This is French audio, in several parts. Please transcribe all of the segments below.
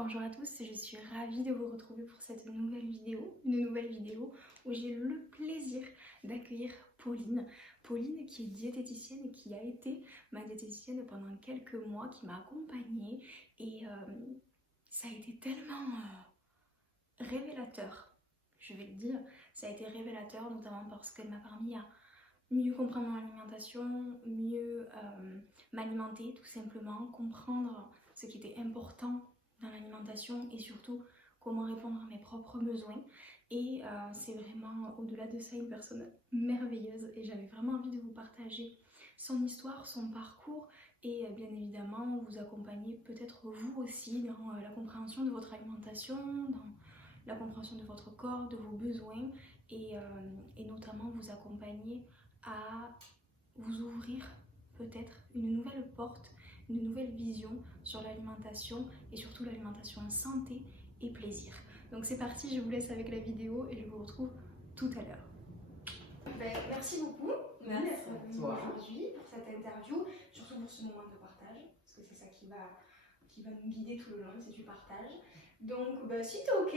Bonjour à tous, je suis ravie de vous retrouver pour cette nouvelle vidéo où j'ai le plaisir d'accueillir Pauline. Pauline qui est diététicienne et qui a été ma diététicienne pendant quelques mois, qui m'a accompagnée et ça a été tellement révélateur, je vais le dire, ça a été révélateur notamment parce qu'elle m'a permis à mieux comprendre mon alimentation, mieux m'alimenter tout simplement, comprendre ce qui était important dans l'alimentation et surtout comment répondre à mes propres besoins. Et c'est vraiment au-delà de ça une personne merveilleuse et j'avais vraiment envie de vous partager son histoire, son parcours et bien évidemment vous accompagner peut-être vous aussi dans la compréhension de votre alimentation, dans la compréhension de votre corps, de vos besoins et notamment vous accompagner à vous ouvrir peut-être une nouvelle porte, une nouvelle vision sur l'alimentation et surtout l'alimentation santé et plaisir. Donc c'est parti, je vous laisse avec la vidéo et je vous retrouve tout à l'heure. Merci beaucoup d'être venu aujourd'hui pour cette interview, surtout pour ce moment de partage, parce que c'est ça qui va nous guider tout le long, c'est du partage. Donc si tu es ok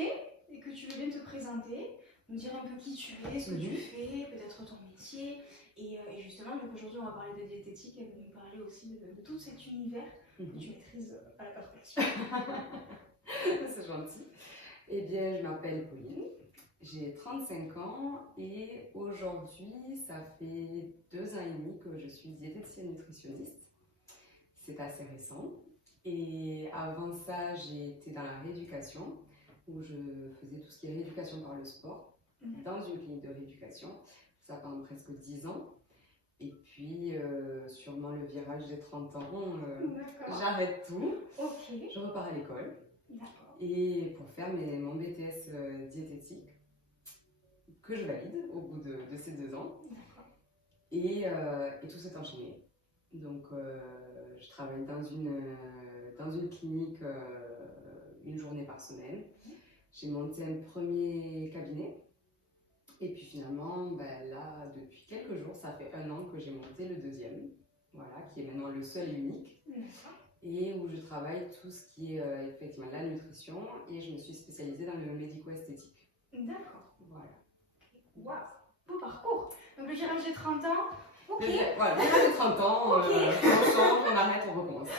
et que tu veux bien te présenter, nous dire un peu qui tu es, ce que tu fais, peut-être ton métier. Et justement, donc aujourd'hui, on va parler de diététique et nous parler aussi de tout cet univers que tu maîtrises à la perfection. C'est gentil. Eh bien, je m'appelle Pauline, j'ai 35 ans et aujourd'hui, ça fait 2 ans et demi que je suis diététicienne nutritionniste. C'est assez récent. Et avant ça, j'ai été dans la rééducation, où je faisais tout ce qui est rééducation par le sport, dans une clinique de rééducation. Ça pendant presque 10 ans. Et puis, sûrement le virage des 30 ans, j'arrête tout. Ok. Je repars à l'école. D'accord. Et pour faire mon BTS diététique, que je valide au bout de ces 2 ans. Et tout s'est enchaîné. Donc, je travaille dans une clinique une journée par semaine. J'ai monté un premier cabinet. Et puis finalement, là, depuis quelques jours, ça fait 1 an que j'ai monté le deuxième, voilà, qui est maintenant le seul et unique, et où je travaille tout ce qui est effectivement la nutrition, et je me suis spécialisée dans le médico-esthétique. D'accord. Voilà. Waouh, beau parcours. Donc le virage des 30 ans, ok. Voilà, le virage des 30 ans, on change, on arrête, on recommence.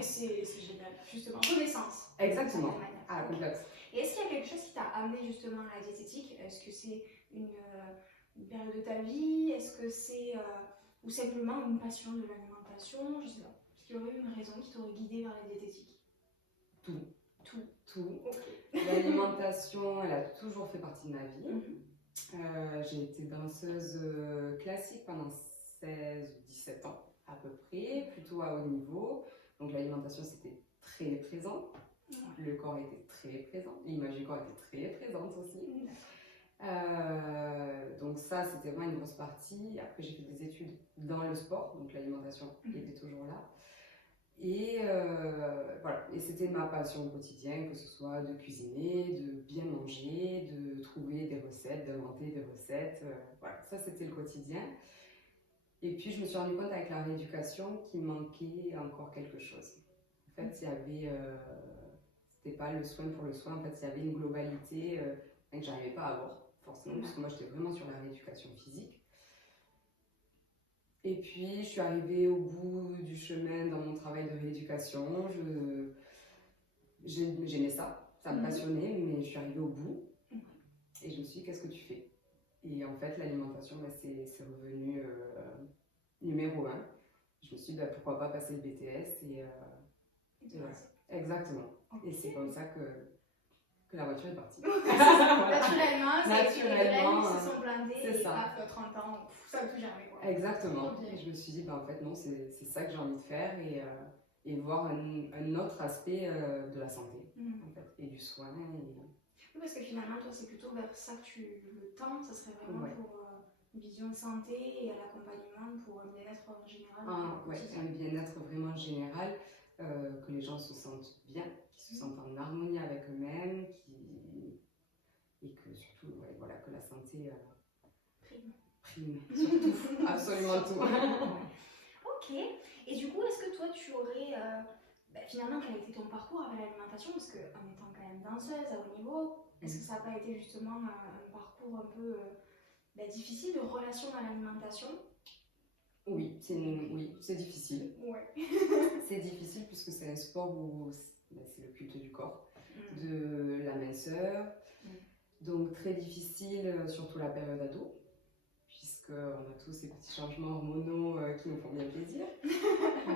C'est génial, justement, renaissance. Exactement, à la complète. Et est-ce qu'il y a quelque chose qui t'a amené justement à la diététique? Est-ce que c'est une période de ta vie? Est-ce que c'est ou simplement une passion de l'alimentation? Je sais pas. Est-ce qu'il y aurait une raison qui t'aurait guidée vers la diététique? Tout. Okay. L'alimentation, elle a toujours fait partie de ma vie. J'ai été danseuse classique pendant 16 ou 17 ans à peu près, plutôt à haut niveau. Donc l'alimentation c'était très présent. Le corps était très présent, l'image du corps était très présente aussi. Donc ça, c'était vraiment une grosse partie. Après, j'ai fait des études dans le sport, donc l'alimentation était toujours là. Et voilà, et c'était ma passion au quotidien, que ce soit de cuisiner, de bien manger, de trouver des recettes, d'inventer des recettes. Voilà, ça c'était le quotidien. Et puis je me suis rendu compte avec la rééducation qu'il manquait encore quelque chose. En fait, il y avait... c'était pas le soin pour le soin, en fait, il y avait une globalité que j'arrivais pas à avoir, forcément, parce que moi j'étais vraiment sur la rééducation physique. Et puis, je suis arrivée au bout du chemin dans mon travail de rééducation. J'aimais ça, ça me passionnait, mais je suis arrivée au bout. Et je me suis dit, qu'est-ce que tu fais? Et en fait, l'alimentation, c'est revenu numéro 1. Je me suis dit, pourquoi pas passer le BTS et voilà. Exactement. Okay. Et c'est comme ça que la voiture est partie. Naturellement, c'est les graines qui se sont blindées. C'est ça. Après 30 ans, ça ne tout jamais. Quoi. Exactement. Et je me suis dit, en fait, non, c'est ça que j'ai envie de faire et voir un autre aspect de la santé en fait, et du soin. Oui, parce que finalement, toi, c'est plutôt vers ça que tu le tends. Ça serait vraiment pour une vision de santé et à l'accompagnement pour un bien-être en général. Oui, un bien-être vraiment général. Que les gens se sentent bien, qu'ils se sentent en harmonie avec eux-mêmes, et que surtout, voilà, que la santé prime surtout, absolument tout. Ok, et du coup, est-ce que toi tu aurais finalement, quel a été ton parcours avec l'alimentation? Parce qu'en étant quand même danseuse à haut niveau, est-ce que ça n'a pas été justement un parcours un peu difficile de relation à l'alimentation? Oui, c'est difficile. Ouais. C'est difficile puisque c'est un sport où c'est le culte du corps, de la minceur. Donc très difficile, surtout la période ado, puisqu'on a tous ces petits changements hormonaux qui nous font bien plaisir.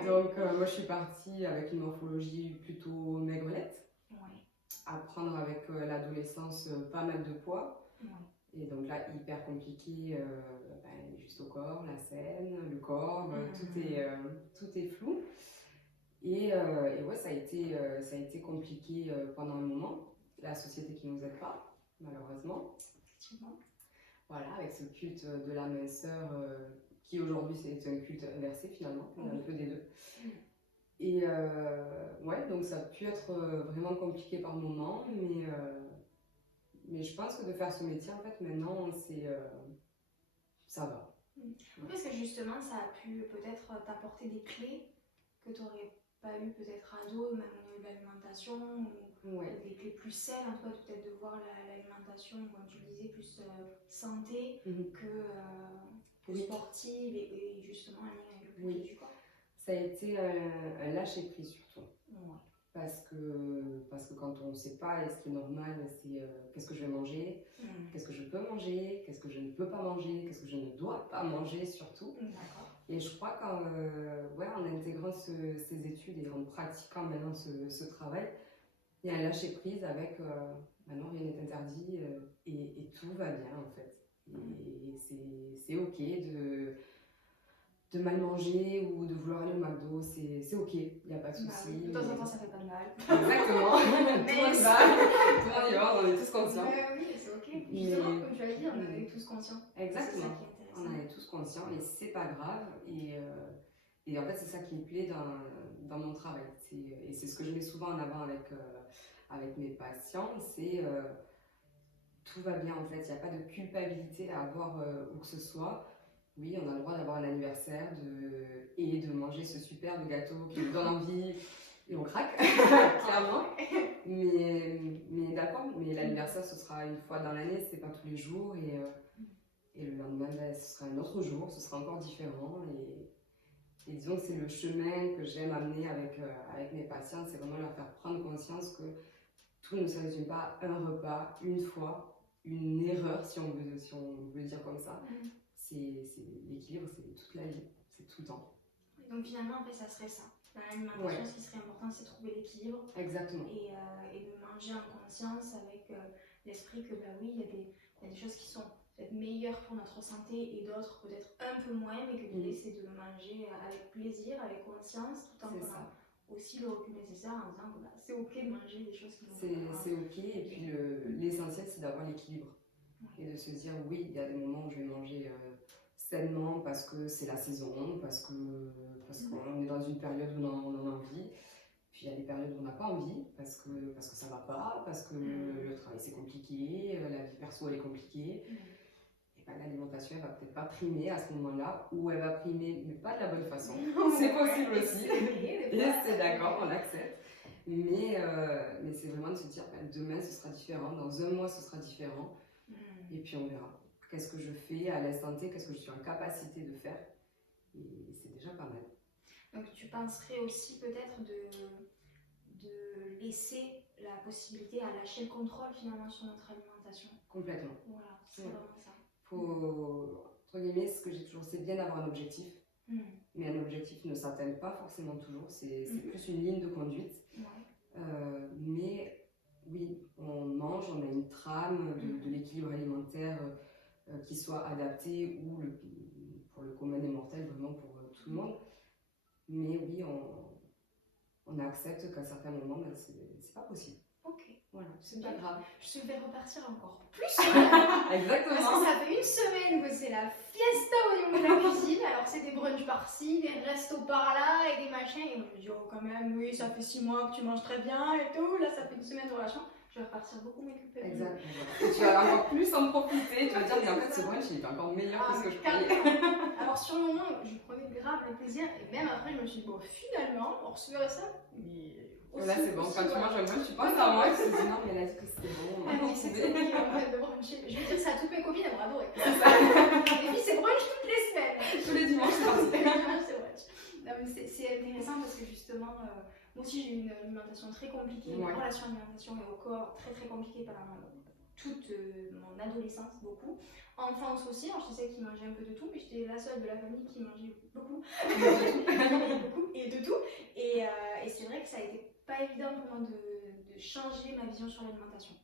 Donc moi je suis partie avec une morphologie plutôt maigrelette, à prendre avec l'adolescence pas mal de poids. Et donc là, hyper compliqué, juste au corps, la scène, le corps, tout est flou. Et ouais, ça a été compliqué pendant un moment. La société qui nous aide pas, malheureusement. Effectivement. Voilà, avec ce culte de la minceur qui aujourd'hui c'est un culte inversé finalement, on a un peu des deux. Et ouais, donc ça a pu être vraiment compliqué par moments, mais je pense que de faire ce métier, en fait, maintenant, ça va. Est-ce que justement, ça a pu peut-être t'apporter des clés que tu n'aurais pas eu peut-être ado, même au niveau de l'alimentation, ou des clés plus saines, en tout cas, peut-être de voir l'alimentation, comme tu le disais, plus santé que sportive et justement un lien avec le culte du corps? Ça a été un lâcher-prise surtout. Parce que quand on ne sait pas, et ce qui est normal, c'est qu'est-ce que je vais manger, qu'est-ce que je peux manger, qu'est-ce que je ne peux pas manger, qu'est-ce que je ne dois pas manger surtout. Et je crois qu'en intégrant ces études et en pratiquant maintenant ce travail, il y a un lâcher-prise avec maintenant rien n'est interdit et tout va bien en fait. Et c'est ok de mal manger ou de vouloir aller au McDo, c'est ok, il n'y a pas de souci. De temps en temps, ça fait pas de mal. Exactement, tout le monde va, tout le monde y va, on en est tous conscients. Oui, c'est ok. Justement, comme tu l'as dit, on en est tous conscients. Exactement, C'est ça qui est intéressant. on en est tous conscients et c'est pas grave. Et en fait, c'est ça qui me plaît dans mon travail. Et c'est ce que je mets souvent en avant avec mes patients, c'est tout va bien en fait, il n'y a pas de culpabilité à avoir où que ce soit. Oui, on a le droit d'avoir un anniversaire et de manger ce superbe gâteau qui nous donne envie et on craque, clairement. Mais d'accord, mais l'anniversaire ce sera une fois dans l'année, c'est pas tous les jours et le lendemain ce sera un autre jour, ce sera encore différent. Et disons que c'est le chemin que j'aime amener avec mes patients, c'est vraiment leur faire prendre conscience que tout ne se résume pas à un repas, une fois, une erreur si on veut le dire comme ça. C'est l'équilibre, c'est toute la vie, c'est tout le temps. Donc finalement, en fait, ça serait ça. Dans l'alimentation, ce qui serait important, c'est trouver l'équilibre. Exactement. Et de manger en conscience avec l'esprit que, oui, il y a des choses qui sont peut-être meilleures pour notre santé et d'autres peut-être un peu moins, mais que l'idée, c'est de le manger avec plaisir, avec conscience, tout en prenant aussi le recul nécessaire en disant que c'est ok de manger des choses qui nous font c'est ok, et puis l'essentiel, c'est d'avoir l'équilibre. Et de se dire, oui, il y a des moments où je vais manger sainement parce que c'est la saison, parce qu'on est dans une période où on en a envie. Puis il y a des périodes où on n'a pas envie, parce que ça ne va pas, parce que le travail c'est compliqué, la vie perso elle est compliquée. Et ben, l'alimentation elle va peut-être pas primer à ce moment-là, ou elle va primer, mais pas de la bonne façon. C'est possible aussi. Et c'est d'accord, on l'accepte. Mais c'est vraiment de se dire, demain ce sera différent, dans un mois ce sera différent. Et puis on verra. Qu'est-ce que je fais à l'instant T, qu'est-ce que je suis en capacité de faire. Et c'est déjà pas mal. Donc tu penserais aussi peut-être de laisser la possibilité à lâcher le contrôle finalement sur notre alimentation. Complètement. Voilà, c'est vraiment ça. Entre guillemets, ce que j'ai toujours, c'est bien d'avoir un objectif. Mais un objectif ne s'atteint pas forcément toujours. C'est plus une ligne de conduite. Mais oui, on mange, on a une trame de l'équilibre alimentaire qui soit adapté ou pour le commun des mortels, vraiment pour tout le monde. Mais oui, on accepte qu'à certains moments, c'est pas possible. Ok. Voilà, c'est pas grave. Je te fais repartir encore plus. Exactement. Parce que ça fait une semaine que c'est la fiesta au niveau de la cuisine. Alors c'est des brunchs par-ci, des restos par-là et des machins. Et on me dit, oh quand même, oui, ça fait 6 mois que tu manges très bien et tout. Là, ça fait une semaine de relation. Je vais repartir beaucoup moins culpabilisée. Exactement. Voilà. Et tu vas encore plus en profiter, tu vas dire, mais en fait, ce brunch, il est encore meilleur que ce que je croyais. Alors, sur le moment, je prenais grave le plaisir, et même après, je me suis dit, bon, finalement, on recevrait ça, mais. Là, c'est bon, quand tu manges un brunch, tu penses à moi, et tu te dis, non, mais elle a dit que c'était bon. Elle dit que c'était bon, de bruncher. Je veux dire ça à toutes mes copines, elles m'ont adoré. Et puis, c'est brunch toutes les semaines. Tous les dimanches, c'est parti. Tous les dimanches, c'est brunch. Non, mais c'est intéressant parce que justement, moi aussi, j'ai eu une alimentation très compliquée, une relation à l'alimentation et au corps très très compliquée pendant toute mon adolescence, beaucoup. Enfance aussi, alors je sais qu'il mangeait un peu de tout, mais j'étais la seule de la famille qui mangeait beaucoup. Beaucoup et de tout. Et c'est vrai que ça a été pas évident pour moi de changer ma vision sur l'alimentation.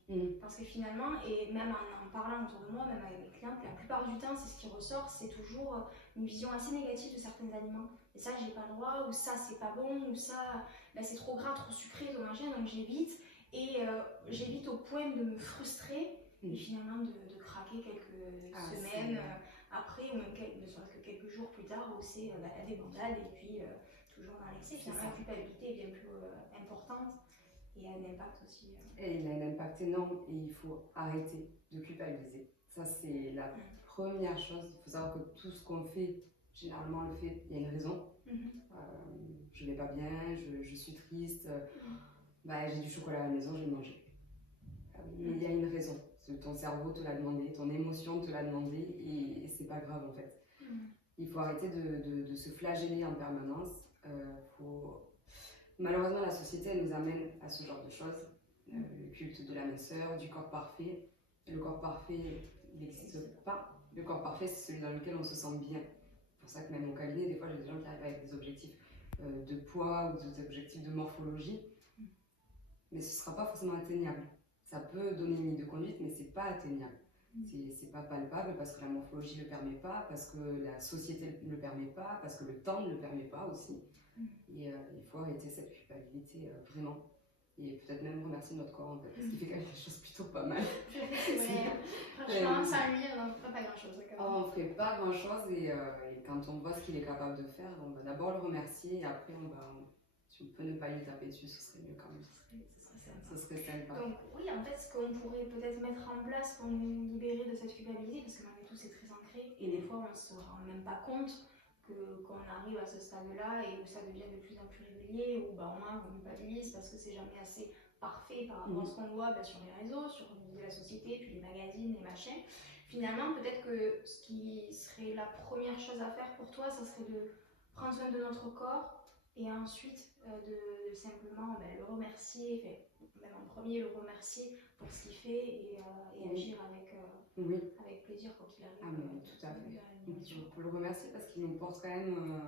Parce que finalement, et même en parlant autour de moi, même avec mes clientes, la plupart du temps, c'est ce qui ressort, c'est toujours une vision assez négative de certains aliments. Et ça, j'ai pas le droit, ou ça, c'est pas bon, ou ça, ben, c'est trop gras, trop sucré, trop machin, donc j'évite. Et j'évite au point de me frustrer et finalement de craquer quelques semaines après, ou même ne serait-ce que quelques jours plus tard, où c'est la débandade et puis toujours dans l'excès. Finalement, la culpabilité est bien plus importante et a un impact aussi. Et il a un impact énorme et il faut arrêter de culpabiliser. Ça, c'est la première chose. Il faut savoir que tout ce qu'on fait, généralement, on le fait, il y a une raison. Je vais pas bien, je suis triste. Bah, j'ai du chocolat à la maison, je vais manger. Mais il y a une raison. Ton cerveau te l'a demandé, ton émotion te l'a demandé et c'est pas grave en fait. Il faut arrêter de se flageller en permanence. Malheureusement, la société elle nous amène à ce genre de choses. Le culte de la minceur, du corps parfait. Le corps parfait, il n'existe pas. Le corps parfait, c'est celui dans lequel on se sent bien. C'est pour ça que même au cabinet, des fois, j'ai des gens qui arrivent avec des objectifs de poids ou des objectifs de morphologie. Mais ce ne sera pas forcément atteignable. Ça peut donner une ligne de conduite, mais ce n'est pas atteignable. C'est pas palpable parce que la morphologie ne le permet pas, parce que la société ne le permet pas, parce que le temps ne le permet pas aussi. Et il faut arrêter cette culpabilité vraiment. Et peut-être même remercier notre corps en fait, parce qu'il fait quand même des choses plutôt pas mal. Franchement, sans lui, on n'en ferait pas grand-chose. On ne ferait pas grand-chose et quand on voit ce qu'il est capable de faire, on va d'abord le remercier et après si on peut ne pas lui taper dessus, ce serait mieux quand même. Ce serait sympa. Donc oui, en fait, ce qu'on pourrait peut-être mettre en place pour nous libérer de cette culpabilité, parce que malgré tout c'est très ancré, et des fois on ne se rend même pas compte qu'on arrive à ce stade-là et où ça devient de plus en plus régulier, où on culpabilise parce que c'est jamais assez parfait par rapport à ce qu'on voit sur les réseaux, sur la société, puis les magazines, les machins. Finalement, peut-être que ce qui serait la première chose à faire pour toi, ça serait de prendre soin de notre corps et ensuite de simplement le remercier, même en premier le remercier pour ce qu'il fait et agir avec plaisir quoi qu'il arrive. Ah mais tout à fait. Il faut le remercier parce qu'il nous porte quand même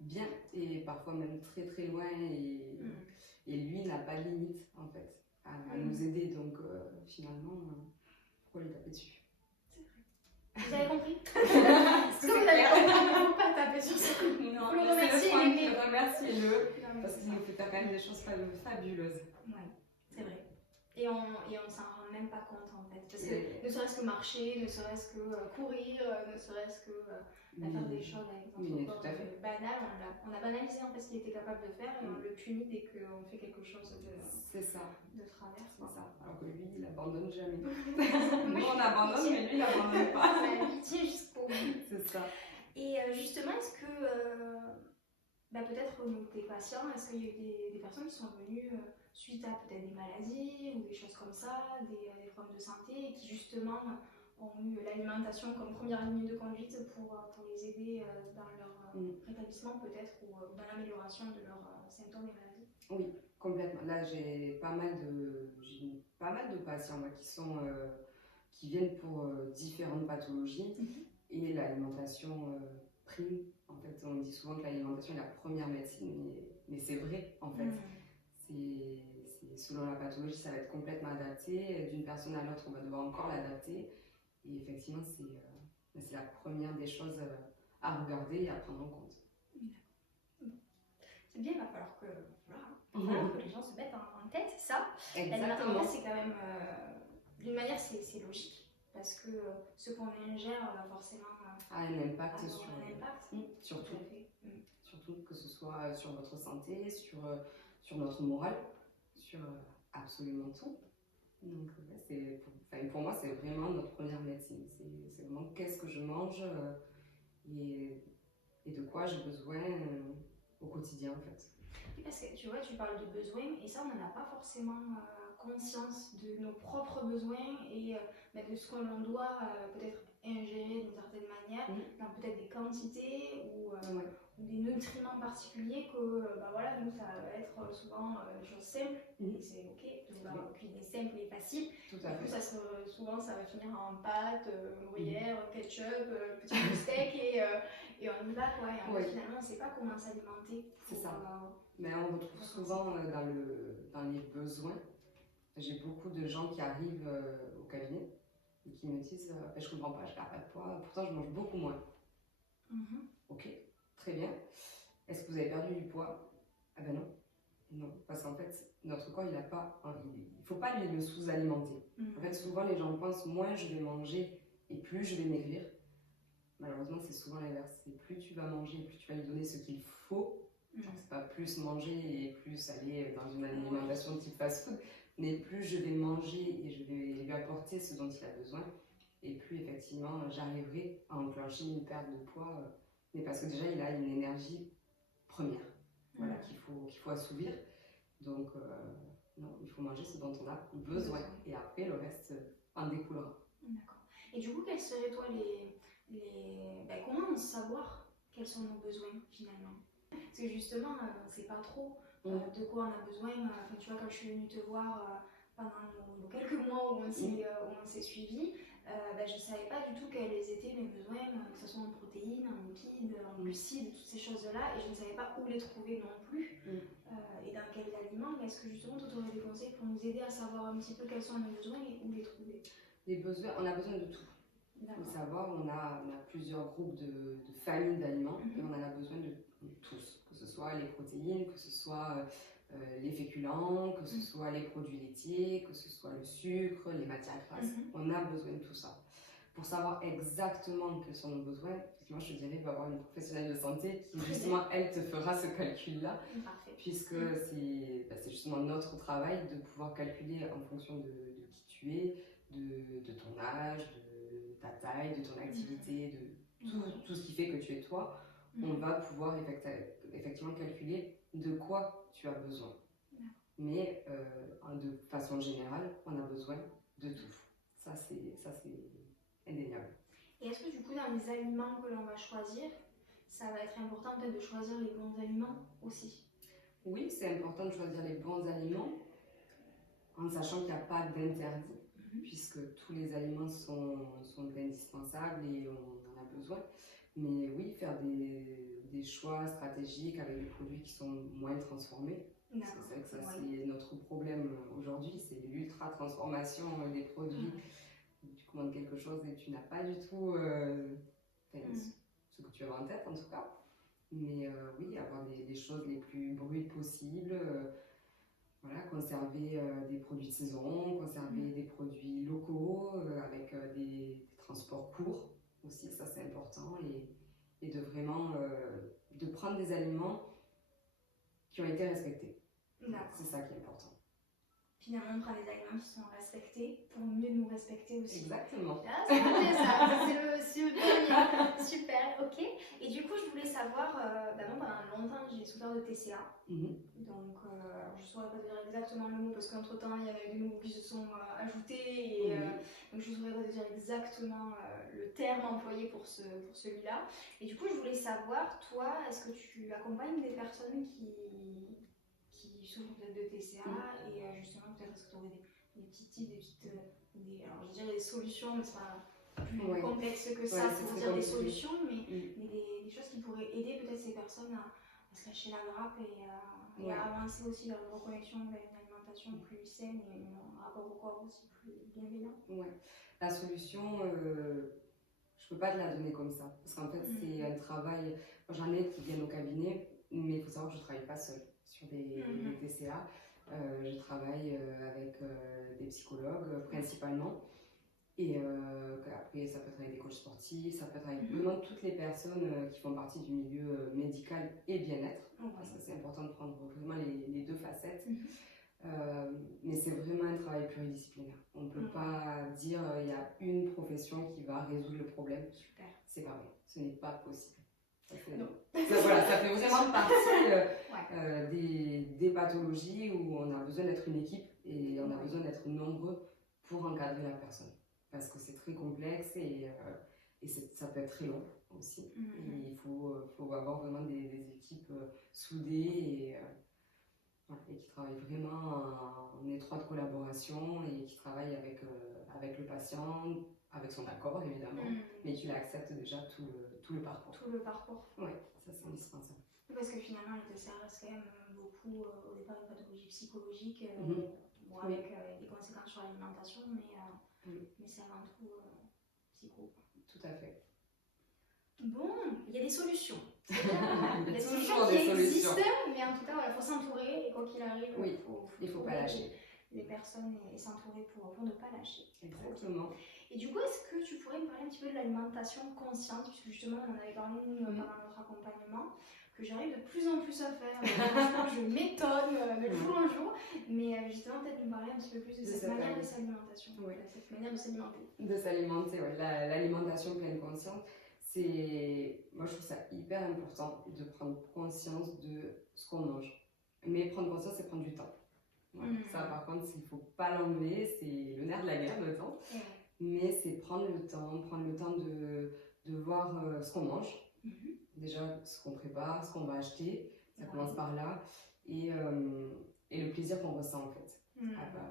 bien et parfois même très très loin et lui n'a pas de limite en fait à nous aider donc finalement pourquoi lui taper dessus? Vous avez compris? Est-ce que vous avez compris? Il ne faut pas taper sur ce coup. Non, le remercier, remerciez-le parce qu'il nous fait faire quand même des choses fabuleuses. Oui, c'est vrai. Et on s'en rend même pas compte en fait. Parce que ne serait-ce que marcher, ne serait-ce que courir, ne serait-ce que faire des choses avec notre corps banal, on a banalisé en fait ce qu'il était capable de faire et on le punit dès qu'on fait quelque chose de travers. C'est ça. Alors que lui, il n'abandonne jamais. Nous, on abandonne, mais lui, il n'abandonne pas. Il tient jusqu'au bout. C'est ça. Et justement, est-ce que, peut-être nous, tes patients, est-ce qu'il y a eu des personnes qui sont venues suite à peut-être des maladies ou des choses comme ça, des problèmes de santé, et qui justement ont eu l'alimentation comme première ligne de conduite pour les aider dans leur rétablissement peut-être ou dans l'amélioration de leurs symptômes et maladies? Oui, complètement. Là, j'ai pas mal de patients qui viennent pour différentes pathologies et l'alimentation prime. En fait, on dit souvent que l'alimentation est la première médecine, mais c'est vrai en fait. Selon la pathologie, ça va être complètement adapté. D'une personne à l'autre, on va devoir encore l'adapter. Et effectivement, c'est la première des choses à regarder et à prendre en compte. C'est bien, il va falloir que les gens se mettent en tête ça. Exactement. C'est quand même, d'une manière, c'est logique. Parce que ce qu'on ingère va forcément a un impact sur surtout. Surtout que ce soit sur votre santé, sur notre morale, sur absolument tout. Donc, pour moi, c'est vraiment notre première médecine. C'est vraiment qu'est-ce que je mange et, et de quoi j'ai besoin au quotidien, en fait. Parce que tu vois, tu parles de besoins et ça, on n'en a pas forcément conscience de nos propres besoins et de ce que l'on doit peut-être ingérer d'une certaine manière, dans peut-être des quantités ou des nutriments particuliers que voilà, nous, ça va être souvent des choses simples et c'est ok, donc on va cuisiner simple et facile. Tout à fait. Souvent, ça va finir en pâtes, gruyère, ketchup, petit steak et on y va quoi. Et en fait, finalement, on ne sait pas comment s'alimenter. C'est ça. Mais on retrouve souvent dans les besoins. J'ai beaucoup de gens qui arrivent au cabinet et qui me disent je ne comprends pas, je perds pas de poids, pourtant je mange beaucoup moins. Ok, très bien. Est-ce que vous avez perdu du poids? Ah ben non. Non, parce qu'en fait, notre corps, il ne faut pas le sous-alimenter. En fait, souvent les gens pensent moins je vais manger et plus je vais maigrir. Malheureusement, c'est souvent l'inverse. C'est plus tu vas manger et plus tu vas lui donner ce qu'il faut. C'est pas plus manger et plus aller dans une alimentation type fast-food, mais plus je vais manger et je vais lui apporter ce dont il a besoin, et plus effectivement j'arriverai à enclencher une perte de poids, mais parce que déjà il a une énergie première, voilà, qu'il faut assouvir. Donc non, il faut manger ce dont on a besoin, et après le reste en découlera. D'accord. Et du coup, quels seraient toi comment savoir quels sont nos besoins finalement? Parce que justement, on ne sait pas trop de quoi on a besoin. Tu vois, quand je suis venue te voir pendant nos quelques mois où on s'est suivis, je ne savais pas du tout quels étaient mes besoins, que ce soit en protéines, en lipides, en glucides, toutes ces choses-là, et je ne savais pas où les trouver non plus, et dans quels aliments. Mais est-ce que justement, tu aurais des conseils pour nous aider à savoir un petit peu quels sont nos besoins et où les trouver? Les besoins, on a besoin de tout. Il faut savoir, on a plusieurs groupes de familles d'aliments et on en a besoin de tous, que ce soit les protéines, que ce soit les féculents, que ce soit les produits laitiers, que ce soit le sucre, les matières grasses. On a besoin de tout ça. Pour savoir exactement quels sont nos besoins, effectivement, je te dirais, va avoir une professionnelle de santé qui, justement, elle te fera ce calcul-là, puisque c'est justement notre travail de pouvoir calculer en fonction de qui tu es, de ton âge, de ta taille, de ton activité, de tout ce qui fait que tu es toi. On va pouvoir effectivement calculer de quoi tu as besoin. Mais de façon générale, on a besoin de tout. Ça, c'est indéniable. Et est-ce que du coup, dans les aliments que l'on va choisir, ça va être important peut-être de choisir les bons aliments aussi? Oui, c'est important de choisir les bons aliments en sachant qu'il n'y a pas d'interdit, puisque tous les aliments sont indispensables et on en a besoin. Mais oui, faire des choix stratégiques avec des produits qui sont moins transformés. Parce que c'est vrai que ça, c'est notre problème aujourd'hui, c'est l'ultra-transformation des produits. Tu commandes quelque chose et tu n'as pas du tout ce que tu as en tête, en tout cas. Mais oui, avoir des choses les plus brutes possibles. Voilà, conserver des produits de saison, conserver des produits locaux avec des transports courts aussi, ça c'est important, et de vraiment de prendre des aliments qui ont été respectés. C'est ça qui est important. Finalement, on prend des aliments qui sont respectés pour mieux nous respecter aussi. Exactement. Ah, c'est bien ça, c'est le premier. Super, ok. Et du coup, je voulais savoir, moi pendant longtemps j'ai souffert de TCA. Donc, je ne saurais pas dire exactement le mot parce qu'entre-temps, il y avait des mots qui se sont ajoutés. Et, donc, je ne saurais pas dire exactement le terme employé pour celui-là. Et du coup, je voulais savoir, toi, est-ce que tu accompagnes des personnes qui souffrent peut-être de TCA et justement, peut-être est-ce que tu aurais des petits tips, alors je dirais des solutions, mais c'est pas plus complexe que ça pour dire des solutions, mais des choses qui pourraient aider peut-être ces personnes à se cacher la grappe et à avancer aussi dans une reconnexion avec une alimentation plus saine et un rapport au corps aussi plus bienveillant. La solution, je peux pas te la donner comme ça, parce qu'en fait c'est un travail, j'en ai qui viennent au cabinet, mais il faut savoir que je travaille pas seule sur des TCA. Je travaille avec des psychologues principalement, et après ça peut être avec des coachs sportifs, ça peut être avec vraiment toutes les personnes qui font partie du milieu médical et bien-être, parce que c'est important de prendre vraiment les deux facettes. Mais c'est vraiment un travail pluridisciplinaire. On ne peut pas dire il y a une profession qui va résoudre le problème. Super. C'est pas vrai, ce n'est pas possible. Ça fait vraiment partie des pathologies où on a besoin d'être une équipe et on a besoin d'être nombreux pour encadrer la personne. Parce que c'est très complexe et ça peut être très long aussi. Et il faut avoir vraiment des équipes soudées et qui travaillent vraiment en étroite collaboration et qui travaillent avec le patient, avec son accord évidemment, mais qui acceptent déjà tout le parcours. Tout le parcours. Oui, ça c'est indispensable. Parce que finalement, les TCA restent quand même beaucoup au départ une pathologie psychologique, avec des conséquences sur l'alimentation, mais c'est avant tout psycho. Tout à fait. Bon, il y a des solutions. Il y a des solutions qui existent, mais en tout cas, il faut s'entourer et quoi qu'il arrive, il faut pas lâcher les personnes et s'entourer pour ne pas lâcher. Exactement. Et du coup, est-ce que tu pourrais me parler un petit peu de l'alimentation consciente, puisque justement, on en avait parlé pendant notre accompagnement, que j'arrive de plus en plus à faire. Franchement, je m'étonne de jour en jour, mais justement, peut-être nous parler un petit peu plus de cette manière de s'alimentation, cette manière de s'alimenter. De s'alimenter, oui. L'alimentation pleine conscience. Moi je trouve ça hyper important de prendre conscience de ce qu'on mange. Mais prendre conscience, c'est prendre du temps. Voilà. Ça par contre, il ne faut pas l'enlever, c'est le nerf de la guerre, le temps. Mais c'est prendre le temps de voir ce qu'on mange. Déjà, ce qu'on prépare, ce qu'on va acheter, ça commence par là. Et le plaisir qu'on ressent en fait.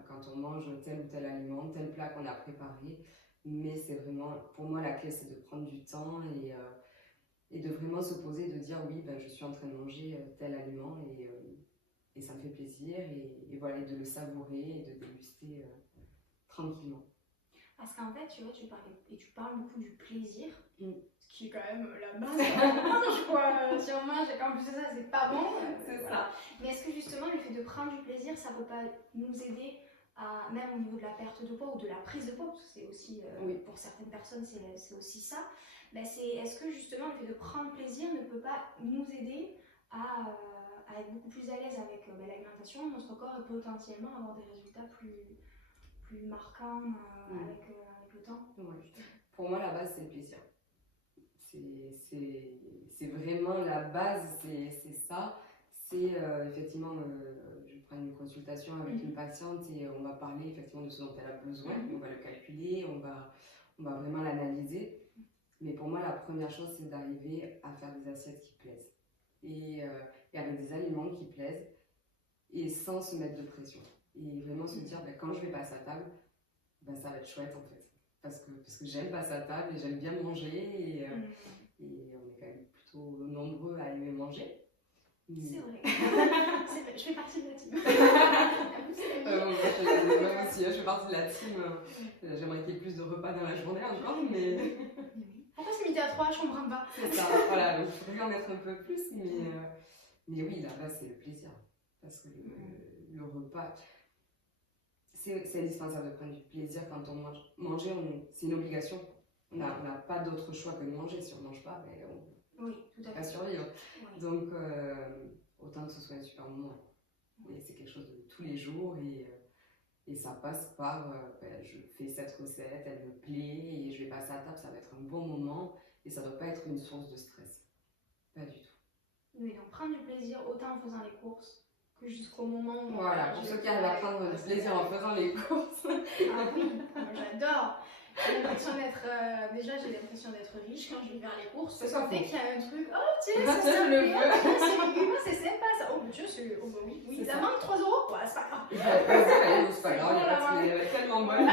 Quand on mange tel ou tel aliment, tel plat qu'on a préparé. Mais c'est vraiment, pour moi, la clé, c'est de prendre du temps et de vraiment se poser, de dire oui, je suis en train de manger tel aliment et ça me fait plaisir et voilà, et de le savourer et de déguster tranquillement. Parce qu'en fait, tu vois, tu parles beaucoup du plaisir, ce qui est quand même la base. Si on mange et qu'en plus de ça, c'est pas bon. C'est ça. Mais est-ce que justement, le fait de prendre du plaisir, ça peut pas nous aider même au niveau de la perte de poids ou de la prise de poids, parce que c'est aussi, pour certaines personnes, c'est aussi ça. Est-ce que justement le fait de prendre plaisir ne peut pas nous aider à être beaucoup plus à l'aise avec l'alimentation, notre corps, et potentiellement avoir des résultats plus marquants avec le temps? Pour moi, la base, c'est le plaisir. C'est vraiment la base, c'est ça. C'est effectivement, je prends une consultation avec une patiente et on va parler effectivement de ce dont elle a besoin, on va le calculer, on va vraiment l'analyser. Mais pour moi, la première chose, c'est d'arriver à faire des assiettes qui plaisent et avec des aliments qui plaisent et sans se mettre de pression. Et vraiment se dire, quand je vais passer à table, ça va être chouette en fait. Parce que j'aime passer à table et j'aime bien manger et on est quand même plutôt nombreux à aimer manger. C'est vrai. Je fais partie de la team. Moi aussi, je fais partie de la team. J'aimerais qu'il y ait plus de repas dans la journée encore, mais... Pourquoi se limiter à 3? Je comprends pas. C'est ça, voilà, donc il faudrait en mettre un peu plus, mais oui, là, c'est le plaisir. Parce que le repas, c'est indispensable de prendre du plaisir quand on mange. Manger, c'est une obligation. On n'a pas d'autre choix que de manger. Si on ne mange pas, on ne peut pas survivre. Oui. Donc, autant que ce soit un super moment. Et c'est quelque chose de tous les jours et ça passe par, je fais cette recette, elle me plaît et je vais passer à table, ça va être un bon moment et ça ne doit pas être une source de stress. Pas du tout. Oui, donc prendre du plaisir autant en faisant les courses que jusqu'au moment où... Voilà, pour ceux qui arrivent à prendre du plaisir en faisant les courses. Ah oui, j'adore. J'ai l'impression d'être riche quand je vais vers les courses. Parce que dès qu'il y a un truc, oh tiens, ça le veux. C'est sympa ça. Oh mon dieu, oui, la manque 3 €. Ouais, c'est pas grave. C'est pas grave, elle est tellement bonne.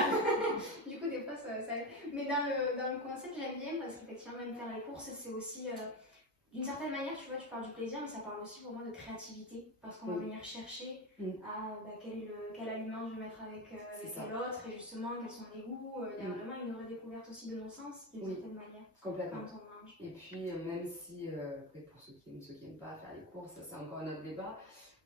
Du coup, des fois, ça aide. Mais dans le concept, j'aime bien parce qu'effectivement, même faire les courses, c'est aussi. D'une certaine manière, tu vois, tu parles du plaisir, mais ça parle aussi pour moi de créativité, parce qu'on va venir chercher quel aliment je vais mettre avec quel autre, et justement, quels sont les goûts. Il y a vraiment une redécouverte aussi de nos sens, d'une certaine manière, complètement. quand on mange. Et puis, même si, après, pour ceux qui n'aiment pas faire les courses, ça c'est encore un autre débat,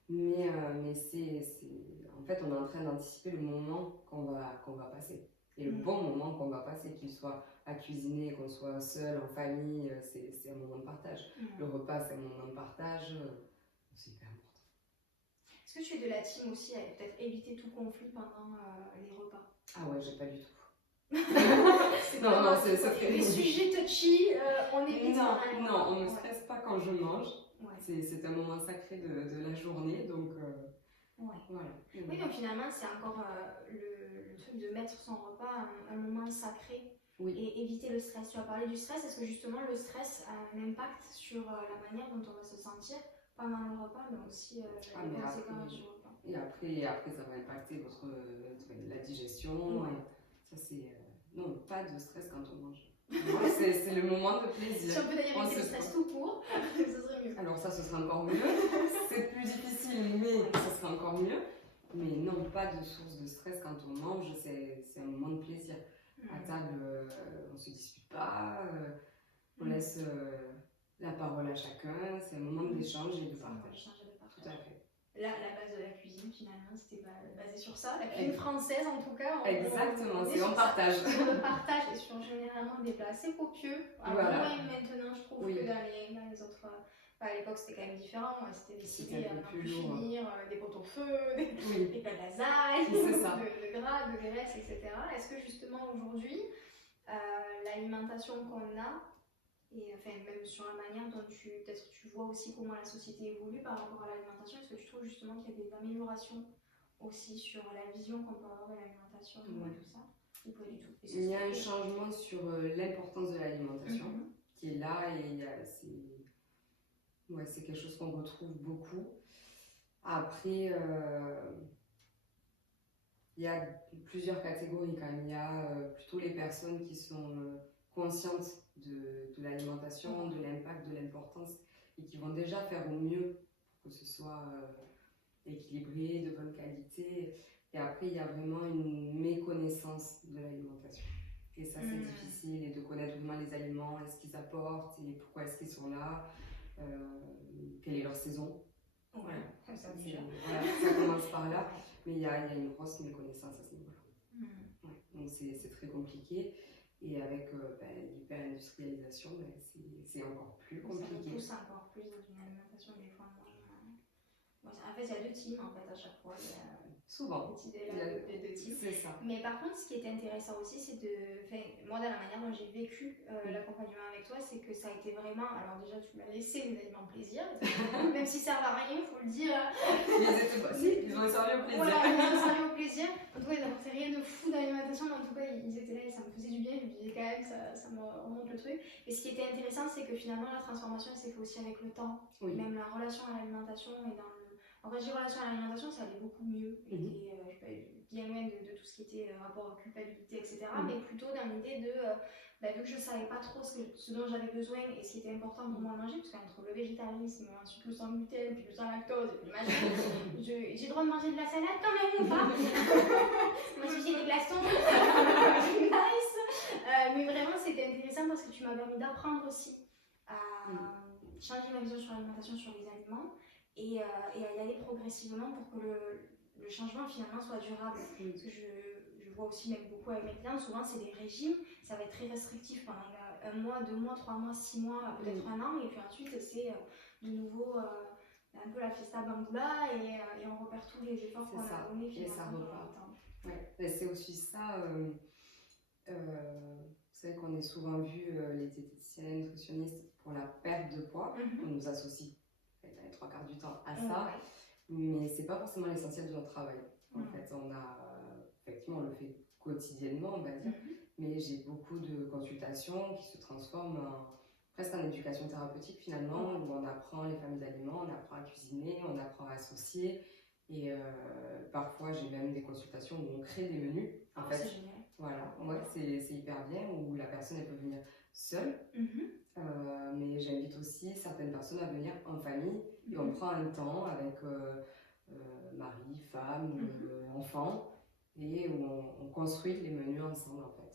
mais en fait, on est en train d'anticiper le moment qu'on va passer. Et le bon moment qu'on va passer, qu'il soit à cuisiner, qu'on soit seul, en famille, c'est un moment de partage. Le repas, c'est un moment de partage, c'est hyper important. Est-ce que tu es de la team aussi à peut-être éviter tout conflit pendant les repas? Ah ouais, j'ai pas du tout. Non, c'est ça fait... Les sujets touchy, on évite. Non, on ne me stresse pas quand je mange. Ouais. C'est un moment sacré de la journée, donc ouais. Voilà. Oui, donc finalement, c'est encore le truc de mettre son repas un moment sacré et éviter le stress. Tu as parlé du stress, est-ce que justement le stress a un impact sur la manière dont on va se sentir pendant le repas, mais aussi les conséquences du repas? Et après, ça va impacter la digestion. Ça, c'est... non, pas de stress quand on mange. C'est le moment de plaisir. Si on peut d'ailleurs éviter le stress tout court, ce serait mieux. Alors ça, ce serait encore mieux. C'est plus difficile, mais ce serait encore mieux. Mais non, pas de source de stress quand on mange, c'est un moment de plaisir. À table, on ne se dispute pas, on laisse la parole à chacun, c'est un moment d'échange et de partage. Tout à fait. Là, la base de la cuisine, finalement, c'était basé sur ça. La cuisine française, en tout cas. Exactement, c'est on partage. On partage et sur généralement des plats assez copieux. Voilà. Moins maintenant, je trouve, que dans les autres... à l'époque, c'était quand même différent. C'était décidé à plus finir, des pots au feu, des plats de lasagne, de gras, de graisse, etc. Est-ce que justement, aujourd'hui, l'alimentation qu'on a, et enfin, même sur la manière dont peut-être tu vois aussi comment la société évolue par rapport à l'alimentation, est-ce que tu trouves justement qu'il y a des améliorations aussi sur la vision qu'on peut avoir de l'alimentation et tout ça, ou pas du tout? Il y a un changement sur l'importance de l'alimentation qui est là et c'est quelque chose qu'on retrouve beaucoup. Après, il y a plusieurs catégories quand même. Il y a plutôt les personnes qui sont conscientes de l'alimentation, de l'impact, de l'importance et qui vont déjà faire au mieux pour que ce soit équilibré, de bonne qualité. Et après, il y a vraiment une méconnaissance de l'alimentation. Et ça, c'est difficile, et de connaître vraiment les aliments, et ce qu'ils apportent, et pourquoi est-ce qu'ils sont là, quelle est leur saison. Voilà, ça commence par là. Mais il y a une grosse méconnaissance à ce niveau-là. Donc c'est très compliqué. Et avec l'hyper-industrialisation, c'est encore plus compliqué. Ça pousse encore plus dans une alimentation des fois. En fait, il y a deux teams en fait à chaque fois. Souvent. Cette idée-là de deux teams. C'est ça. Mais par contre, ce qui est intéressant aussi, c'est moi, dans la manière dont j'ai vécu l'accompagnement avec toi, c'est que ça a été vraiment. Alors, déjà, tu m'as laissé des aliments plaisir, même s'ils servent à rien, il faut le dire. Ils ont servi au plaisir. Voilà, ils ont servi au plaisir. En tout cas, ils n'apportaient rien de fou dans l'alimentation, mais en tout cas, ils étaient là et ça me faisait du bien. Je me disais quand même, ça me remonte le truc. Et ce qui était intéressant, c'est que finalement, la transformation, elle s'est faite aussi avec le temps. Même la relation à l'alimentation et dans le. En fait, j'ai relation à l'alimentation, ça allait beaucoup mieux. J'étais bien loin de tout ce qui était rapport à culpabilité, etc. Mais plutôt dans l'idée de, vu que je ne savais pas trop ce dont j'avais besoin et ce qui était important pour moi à manger, parce qu'entre le végétarisme, ensuite le sans gluten, puis le sans lactose, et puis machin, j'ai le droit de manger de la salade quand même ou pas? Moi, j'ai des glaçons, nice. Mais vraiment, c'était intéressant parce que tu m'as permis d'apprendre aussi à changer ma vision sur l'alimentation, sur les aliments. Et à y aller progressivement pour que le changement finalement soit durable. Parce que je vois aussi même beaucoup avec mes clients, souvent c'est des régimes, ça va être très restrictif pendant 1 mois, 2 mois, 3 mois, 6 mois, peut-être 1 an, et puis ensuite c'est de nouveau un peu la fiesta bamboula et on repère tous les efforts qu'on a donnés finalement pendant le temps. C'est aussi ça, vous savez qu'on est souvent vu les diététiciennes, nutritionnistes pour la perte de poids, on nous associe les 3/4 du temps à ça, mais c'est pas forcément l'essentiel de notre travail. En fait, effectivement, on le fait quotidiennement, on va dire, mais j'ai beaucoup de consultations qui se transforment presque en éducation thérapeutique finalement, où on apprend les familles d'aliments, on apprend à cuisiner, on apprend à associer, et parfois j'ai même des consultations où on crée des menus. En fait, c'est génial. Voilà, c'est hyper bien, où la personne elle peut venir seule. Mais j'invite aussi certaines personnes à venir en famille et on prend un temps avec mari, femme, enfant et où on construit les menus ensemble en fait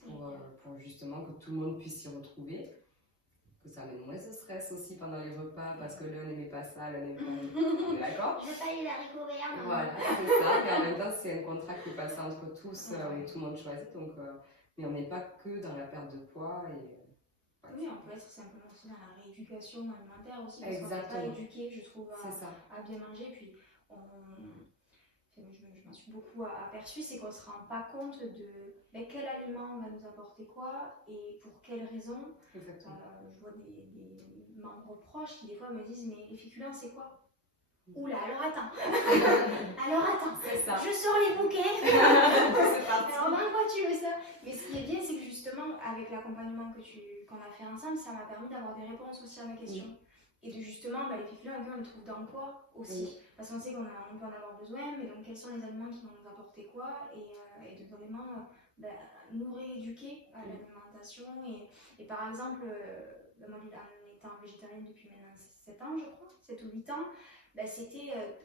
pour justement que tout le monde puisse s'y retrouver, que ça amène moins de stress aussi pendant les repas parce que l'un n'aimait pas ça, l'un n'aimait pas. D'accord? Je veux pas les haricots verts. Voilà, c'est ça, mais en même temps c'est un contrat qui est passé entre tous où tout le monde choisit, donc, mais on n'est pas que dans la perte de poids et oui, on peut être simplement aussi dans la rééducation alimentaire aussi, parce qu'on n'est pas éduqué, je trouve, à bien manger. Puis je m'en suis beaucoup aperçue, c'est qu'on ne se rend pas compte de quel aliment va nous apporter quoi et pour quelles raisons. Exactement. Je vois des membres proches qui des fois me disent mais les féculents c'est quoi? Oula, alors attends, C'est ça. je sors les bouquets. C'est parti. Alors dans quoi tu veux ça? Mais ce qui est bien, c'est que justement, avec l'accompagnement qu'on a fait ensemble, ça m'a permis d'avoir des réponses aussi à mes questions. Et de justement, les féculents, on les trouve dans quoi aussi? Parce qu'on sait qu'on peut en avoir besoin, mais donc quels sont les aliments qui vont nous apporter quoi? Et de vraiment nous rééduquer à l'alimentation. Et par exemple, moi, en étant végétarienne depuis maintenant 7 ans, je crois, 7 ou 8 ans,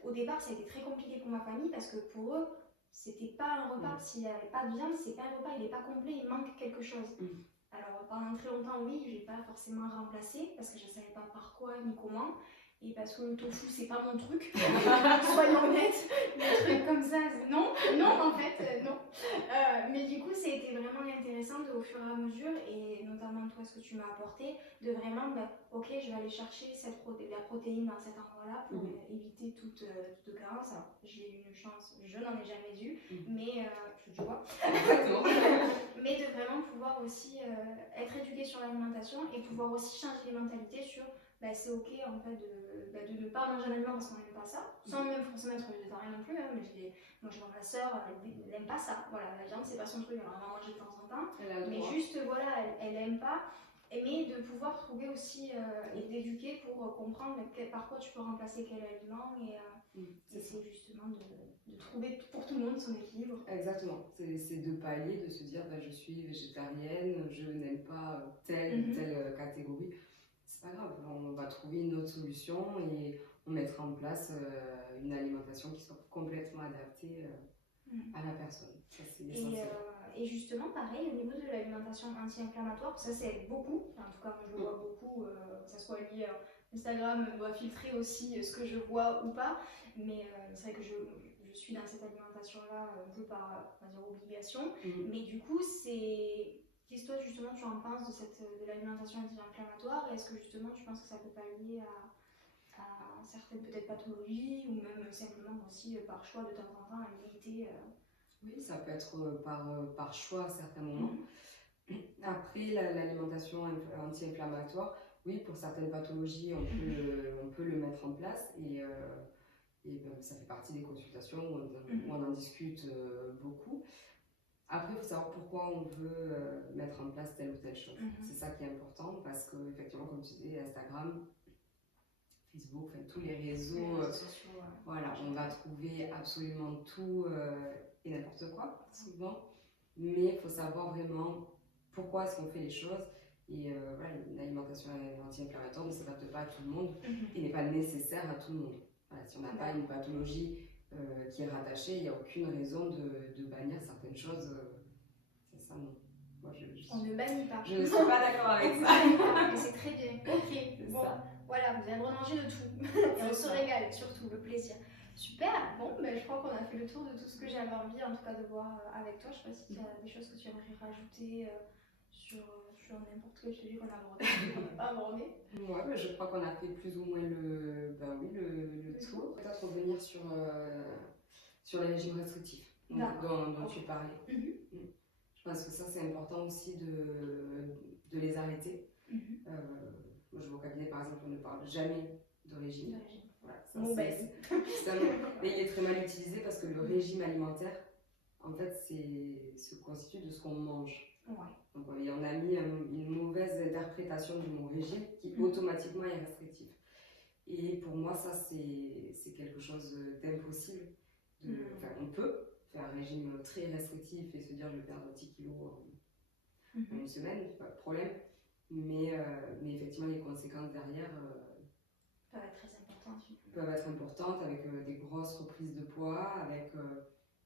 au départ, ça a été très compliqué pour ma famille parce que pour eux, c'était pas un repas. S'il n'y avait pas de viande, c'est pas un repas, il n'est pas complet, il manque quelque chose. Alors pendant très longtemps, oui, je n'ai pas forcément remplacé parce que je ne savais pas par quoi ni comment. Et parce que le tofu, c'est pas mon truc. Soyons honnêtes, des trucs comme ça, non, en fait, non. Mais du coup, ça a été vraiment intéressant au fur et à mesure, et notamment toi, ce que tu m'as apporté, de vraiment, ok, je vais aller chercher la protéine dans cet endroit-là pour éviter toute carence. Alors, j'ai eu une chance, je n'en ai jamais eu, mais je vois. Mais de vraiment pouvoir aussi être éduqué sur l'alimentation et pouvoir aussi changer les mentalités sur c'est ok en fait de ne pas manger un aliment parce qu'on n'aime pas ça, sans même forcément être végétarien non plus, hein, mais moi je vois ma soeur, elle n'aime pas ça, voilà, la viande c'est pas son truc, alors elle en mange de temps en temps, mais juste voilà, elle n'aime pas, mais de pouvoir trouver aussi et d'éduquer pour comprendre par quoi tu peux remplacer quel aliment et c'est justement de trouver pour tout le monde son équilibre. Exactement, c'est de pallier, de se dire je suis végétarienne, je n'aime pas telle ou telle catégorie. C'est pas grave, on va trouver une autre solution et on mettra en place une alimentation qui soit complètement adaptée à la personne. Ça, c'est essentiel. Et justement, pareil, au niveau de l'alimentation anti-inflammatoire, ça c'est beaucoup, en tout cas moi je le vois beaucoup, que ça soit lié à Instagram, doit filtrer aussi ce que je vois ou pas, mais c'est vrai que je suis dans cette alimentation-là un peu par obligation, mais du coup qu'est-ce que toi justement tu en penses de l'alimentation anti-inflammatoire et est-ce que justement tu penses que ça peut pallier à certaines peut-être pathologies ou même simplement aussi par choix de temps en temps à limiter Oui, ça peut être par choix à certains moments. Après, l'alimentation anti-inflammatoire, oui, pour certaines pathologies, on peut le mettre en place et ça fait partie des consultations où on en discute beaucoup. Après, il faut savoir pourquoi on veut mettre en place telle ou telle chose. C'est ça qui est important parce qu'effectivement, comme tu disais, Instagram, Facebook, tous les réseaux sociaux, voilà, on va trouver absolument tout et n'importe quoi, souvent. Mais il faut savoir vraiment pourquoi est-ce qu'on fait les choses. Et voilà, une alimentation anti-inflammatoire ne s'adapte pas à tout le monde et n'est pas nécessaire à tout le monde. Voilà, si on n'a pas une pathologie qui est rattachée, il n'y a aucune raison de bannir certaines choses. C'est ça, non. Moi, on ne bannit pas. Je ne suis pas d'accord avec ça. Mais c'est très bien. Ok, bon, voilà, vous allez manger de tout. Et on se régale, surtout, le plaisir. Super, bon, je crois qu'on a fait le tour de tout ce que j'avais envie, en tout cas, de voir avec toi. Je ne sais pas si tu as des choses que tu aimerais rajouter sur n'importe quel sujet qu'on a abordé, qu'on n'a pas abordé. Ouais, je crois qu'on a fait plus ou moins le tour. Peut-être revenir sur les régimes restrictifs dont tu parlais. Je pense que ça, c'est important aussi de les arrêter. Moi, je vais au cabinet, par exemple, on ne parle jamais de régime. Voilà, ça, mais il est très mal utilisé parce que le régime alimentaire, en fait, se constitue de ce qu'on mange. Donc, on a mis une mauvaise interprétation du mot régime qui automatiquement est restrictif. Et pour moi, ça, c'est quelque chose d'impossible. On peut faire un régime très restrictif et se dire je vais perdre 10 kilos en une semaine, pas de problème. Mais effectivement, les conséquences derrière peuvent être importantes avec des grosses reprises de poids, avec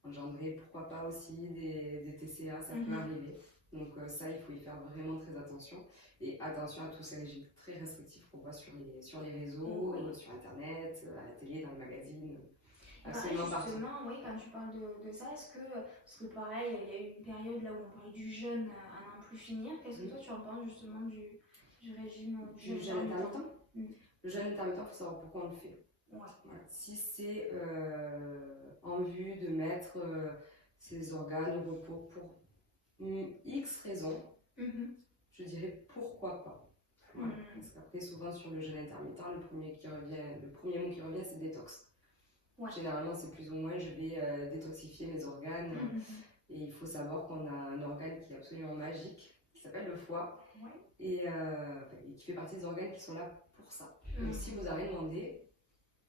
engendrer pourquoi pas aussi des TCA, ça peut arriver. Donc ça, il faut y faire vraiment très attention. Et attention à tous ces régimes très restrictifs qu'on voit sur les réseaux, sur Internet, à la télé, dans les magazines. Absolument partout. Oui, quand tu parles de ça, parce que pareil, il y a eu une période là où on parlait du jeûne à n'en plus finir. Qu'est-ce que toi tu en penses justement du régime du jeûne intermittent? Le jeûne intermittent, il faut savoir pourquoi on le fait. Ouais. Voilà. Si c'est en vue de mettre ces organes au repos pour X raisons, je dirais pourquoi pas. Voilà. Parce qu'après, souvent sur le jeûne intermittent, le premier mot qui revient, c'est détox. Ouais. Généralement, c'est plus ou moins je vais détoxifier mes organes. Et il faut savoir qu'on a un organe qui est absolument magique, qui s'appelle le foie, et qui fait partie des organes qui sont là pour ça. Donc si vous avez demandé,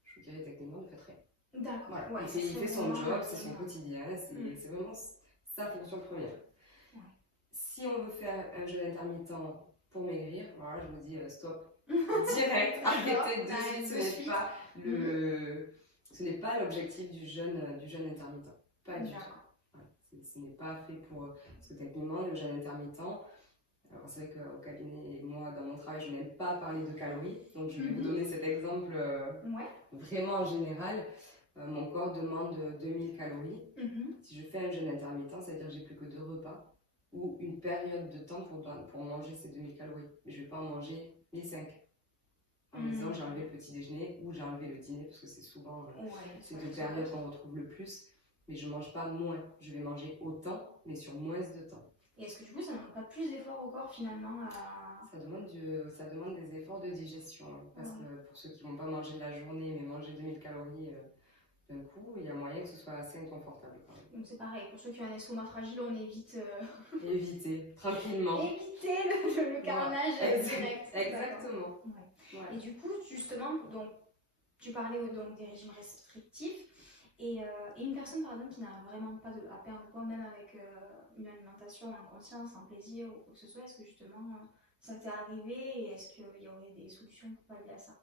je vous dirais techniquement, ne faites rien. D'accord. Voilà. Ouais, il fait son job, c'est son quotidien, c'est vraiment sa fonction première. Ouais. Si on veut faire un jeûne intermittent pour maigrir, voilà, je vous dis stop, direct, arrêtez de suite, ce n'est pas l'objectif du jeûne intermittent, pas du tout. Ce n'est pas fait pour... Parce que techniquement, le jeûne intermittent, alors c'est vrai qu'au cabinet, moi, dans mon travail, je n'aime pas parler de calories. Donc, je vais vous donner cet exemple vraiment en général. Mon corps demande 2000 calories. Si je fais un jeûne intermittent, ça veut dire que j'ai plus que 2 repas ou une période de temps pour manger ces 2000 calories. Mais je ne vais pas en manger les 5. En me disant, j'ai enlevé le petit déjeuner ou j'ai enlevé le dîner, parce que c'est souvent ces 2 périodes qu'on retrouve le plus. Mais je ne mange pas moins, je vais manger autant, mais sur moins de temps. Et est-ce que du coup, ça ne demande pas plus d'efforts au corps finalement ça demande des efforts de digestion. Parce que pour ceux qui ne vont pas manger de la journée, mais manger 2000 calories d'un coup, il y a moyen que ce soit assez inconfortable. Donc c'est pareil, pour ceux qui ont un estomac fragile, on évite... Éviter, tranquillement. Éviter le carnage direct. Exactement. Ouais. Et du coup, justement, donc, tu parlais donc, des régimes restrictifs. Et une personne, par exemple, qui n'a vraiment pas à perdre de poids, même avec une alimentation en conscience, en plaisir ou quoi que ce soit, est-ce que justement ça t'est arrivé et est-ce qu'il y aurait des solutions pour pallier à ça?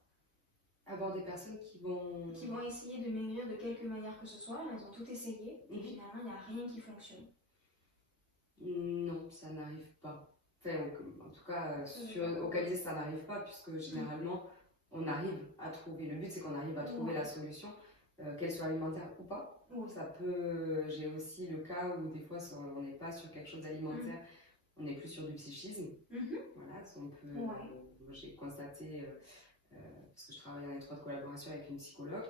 Avoir des personnes qui vont essayer de maigrir de quelque manière que ce soit, elles ont tout essayé et finalement il n'y a rien qui fonctionne. Non, ça n'arrive pas. Enfin, en tout cas, au cabinet, ça n'arrive pas puisque généralement on arrive à trouver. Le but, c'est qu'on arrive à trouver la solution. Qu'elle soit alimentaire ou pas. Ça peut. J'ai aussi le cas où des fois on n'est pas sur quelque chose d'alimentaire, on est plus sur du psychisme. Voilà, on peut. Moi, j'ai constaté parce que je travaille en étroite collaboration avec une psychologue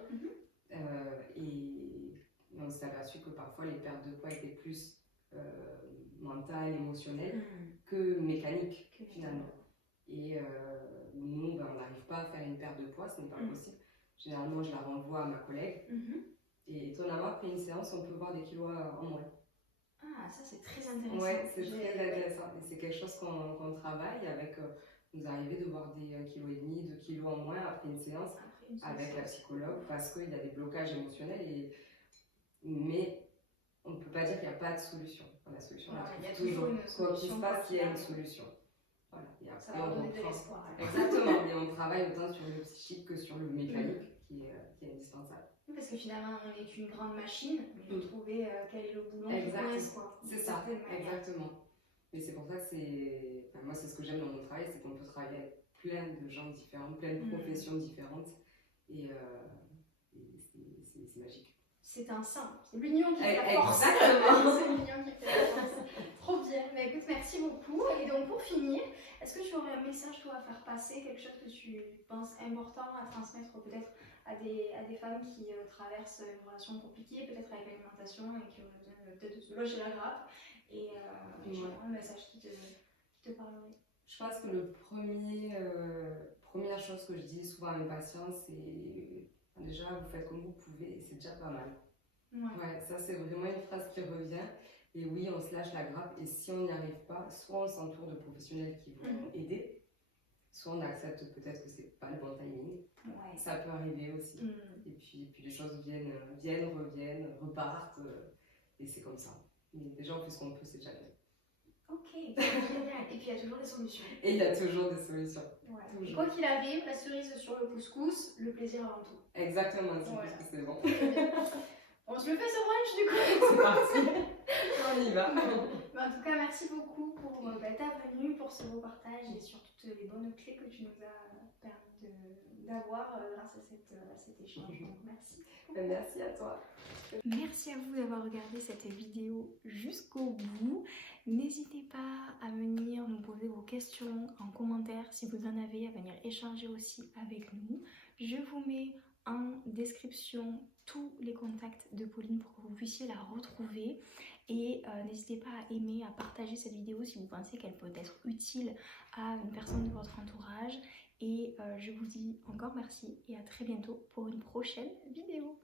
et on s'est aperçu que parfois les pertes de poids étaient plus mentales, émotionnelles que mécaniques finalement. Et nous, on n'arrive pas à faire une perte de poids, ce n'est pas possible. Généralement, je la renvoie à ma collègue. Et étonnamment, après une séance, on peut voir des kilos en moins. Ah, ça c'est très intéressant. Oui, c'est très intéressant. Et c'est quelque chose qu'on travaille avec. Nous arrivait de voir des 1,5 kg, 2 kg en moins après une séance avec la psychologue parce qu'il y a des blocages émotionnels. Mais on ne peut pas dire qu'il n'y a pas de solution. La solution, il y a toujours une solution. Quoi qu'il se passe, il y a une solution. Voilà. Et après, ça va donner de l'espoir. Exactement. Et on travaille autant sur le psychique que sur le mécanique qui est indispensable. Parce que finalement, on est une grande machine, mais il faut trouver quel est le boulon qui coince, quoi. C'est ça, exactement. Et c'est pour ça que moi, c'est ce que j'aime dans mon travail, c'est qu'on peut travailler avec plein de gens différents, plein de professions différentes. Et c'est magique. C'est un saint, c'est l'union qui fait la force. Exactement. C'est l'union qui fait la force. Trop bien. Mais écoute, merci beaucoup. Et donc pour finir, est-ce que tu aurais un message toi à faire passer, quelque chose que tu penses important à transmettre peut-être à des femmes qui traversent une relation compliquée, peut-être avec l'alimentation et qui ont besoin peut-être de se loger la grappe et un message qui te parlerait? Je pense que première chose que je dis souvent à mes patients, c'est déjà vous faites comme vous pouvez et c'est déjà pas mal. Ouais, ça c'est vraiment une phrase qui revient. Et oui, on se lâche la grappe et si on n'y arrive pas, soit on s'entoure de professionnels qui vont aider, soit on accepte peut-être que c'est pas le bon timing. Ça peut arriver aussi. Et puis les choses viennent, reviennent, repartent et c'est comme ça. Mais déjà on fait ce qu'on peut, c'est déjà bien. Ok, génial. Et puis il y a toujours des solutions. Et il y a toujours des solutions. Toujours. Et quoi qu'il arrive, la cerise sur le couscous, le plaisir avant tout. Exactement, c'est c'est bon. On se le fait ce brunch du coup. C'est parti. On y va. Mais en tout cas, merci beaucoup pour ta venue, pour ce beau partage et sur toutes les bonnes clés que tu nous as permis d'avoir grâce à cet échange. Donc, merci. Merci à toi. Merci à vous d'avoir regardé cette vidéo jusqu'au bout. N'hésitez pas à venir nous poser vos questions en commentaire si vous en avez, à venir échanger aussi avec nous. Je vous mets en description tous les contacts de Pauline pour que vous puissiez la retrouver. Et n'hésitez pas à aimer, à partager cette vidéo si vous pensez qu'elle peut être utile à une personne de votre entourage. Et je vous dis encore merci et à très bientôt pour une prochaine vidéo.